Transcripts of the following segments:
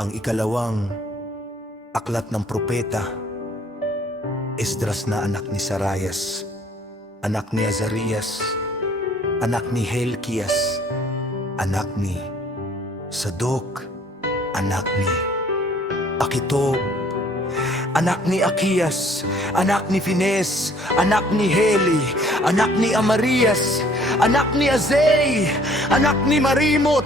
ang ikalawang aklat ng propeta, Esdras na anak ni Sarayas, anak ni Azarias, anak ni Helkias, anak ni Sadok, anak ni Akitob, anak ni Akias, anak ni Fines, anak ni Heli, anak ni Amarias, anak ni Azei, anak ni Marimot,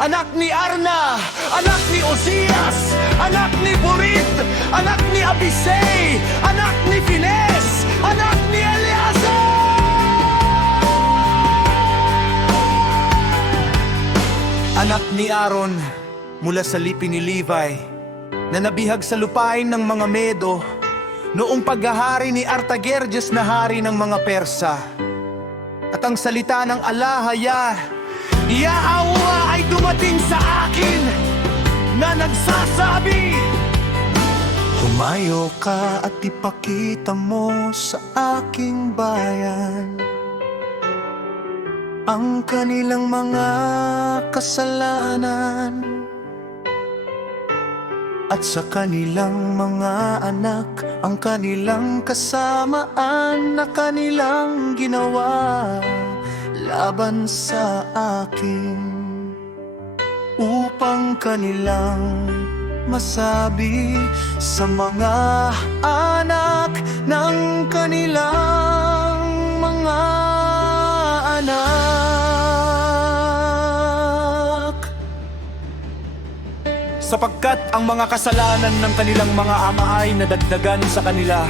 anak ni Arna, anak ni Osias, anak ni Burit, anak ni Abisei, anak ni Fines, anak ni Eleazar. Anak ni Aaron mula sa lipi ni Levi, na nabihag sa lupain ng mga Medo noong paghahari ni Artajerjes na hari ng mga Persa. At ang salita ng Alahaya, Yahweh ay dumating sa akin na nagsasabi, humayo ka at ipakita mo sa aking bayan ang kanilang mga kasalanan, at sa kanilang mga anak ang kanilang kasamaan na kanilang ginawa laban sa akin, upang kanilang masabi sa mga anak ng kanilang mga anak. Sapagkat ang mga kasalanan ng kanilang mga ama ay nadagdagan sa kanila,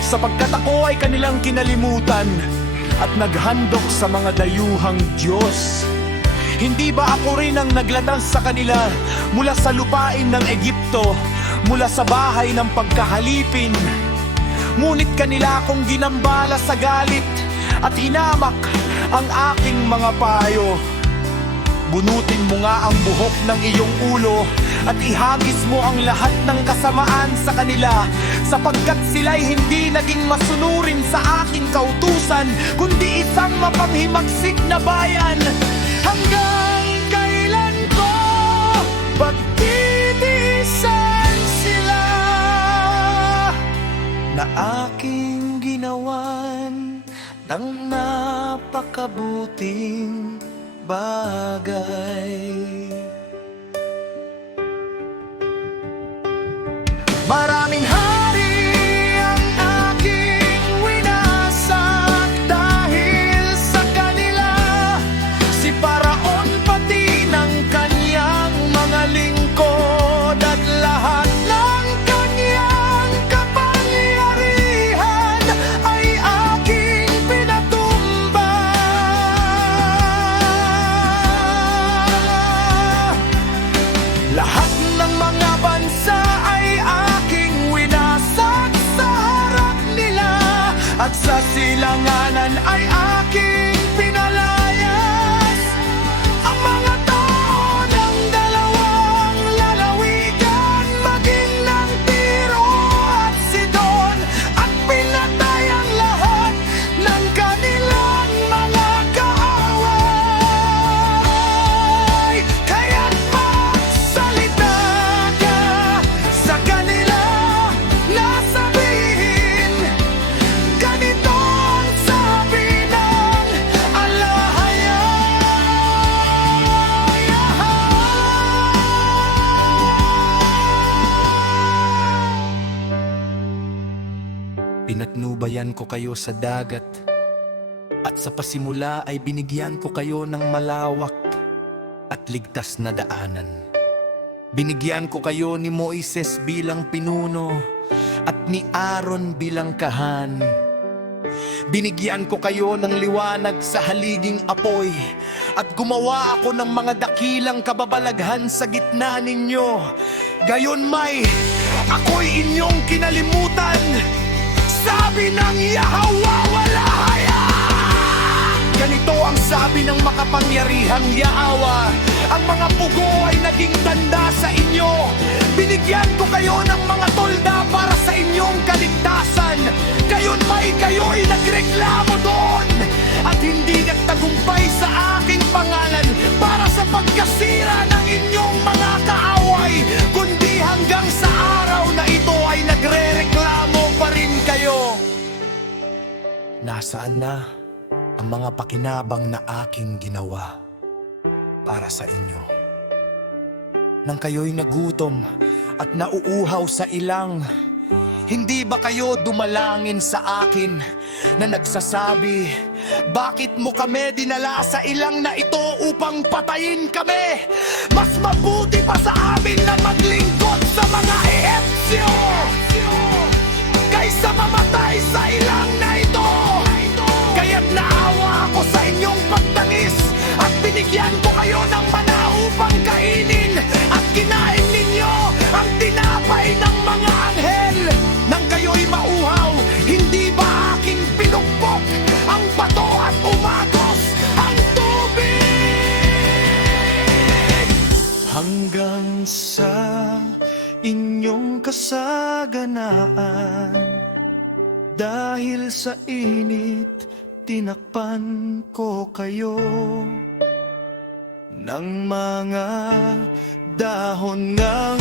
sapagkat ako ay kanilang kinalimutan at naghandok sa mga dayuhang Diyos. Hindi ba ako rin ang naglatas sa kanila mula sa lupain ng Egipto, mula sa bahay ng pagkahalipin? Ngunit kanila akong ginambala sa galit at hinamak ang aking mga payo. Bunutin mo nga ang buhok ng iyong ulo at ihagis mo ang lahat ng kasamaan sa kanila, sapagkat sila'y hindi naging masunurin sa aking kautusan, kundi isang mapanghimagsik na bayan. Hanggang kailan ko pagtitiisan sila na aking ginawan ng napakabuting bagay. Maraming hari ang aking winasak dahil sa kanila, si Paraon pati ng kanyang mga lingkod at lahat ng kanyang kapangyarihan ay aking pinatumba. Lahat ng mga bansa ay aking winasak sa harap nila, at sa silanganan ay aking pinalayas ang mga tao ng dalawang lalawigan, maging ng Tiro at Sidon, at pinatay ang lahat ng kanilang mga kaaway. Kaya't magsalita ka sa kanila na sabihin, ganito ang sabi ng Alahaya. Pinatnubayan ko kayo sa dagat, at sa pasimula ay binigyan ko kayo ng malawak at ligtas na daanan. Binigyan ko kayo ni Moises bilang pinuno at ni Aaron bilang kahan. Binigyan ko kayo ng liwanag sa haliging apoy, at gumawa ako ng mga dakilang kababalaghan sa gitna ninyo. Gayon may ako'y inyong kinalimutan, sabi ng Yahweh Walahaya. Ganito ang sabi ng makapangyarihang Yahweh, ang mga pugo ay naging tanda sa inyo. Binigyan ko kayo ng mga tolda para sa inyong kaligtasan. Gayon may kayo'y nagreklamo doon, at hindi nagtagumpay sa aking pangalan para sa pagkasira ng inyong mga kaaway, kundi Nasaan na ang mga pakinabang na aking ginawa para sa inyo? Nang kayo'y nagutom at nauuhaw sa ilang, hindi ba kayo dumalangin sa akin na nagsasabi, bakit mo kami dinala sa ilang na ito upang patayin kami? Mas mabuti pa sa amin na maglingkod sa mga Ehipsyo kaysa mamatay sa ilang na ito. Kaya't naawa ako sa inyong pagtangis at binigyan ko kayo ng mana upang kainin, at kinain ninyo ang tinapay ng mga anghel. Nang kayo'y mauhaw, hindi ba aking pinukpok ang bato at umagos ang tubig? Hanggang sa inyong kasaganaan, dahil sa init, tinakpan ko kayo ng mga dahon ng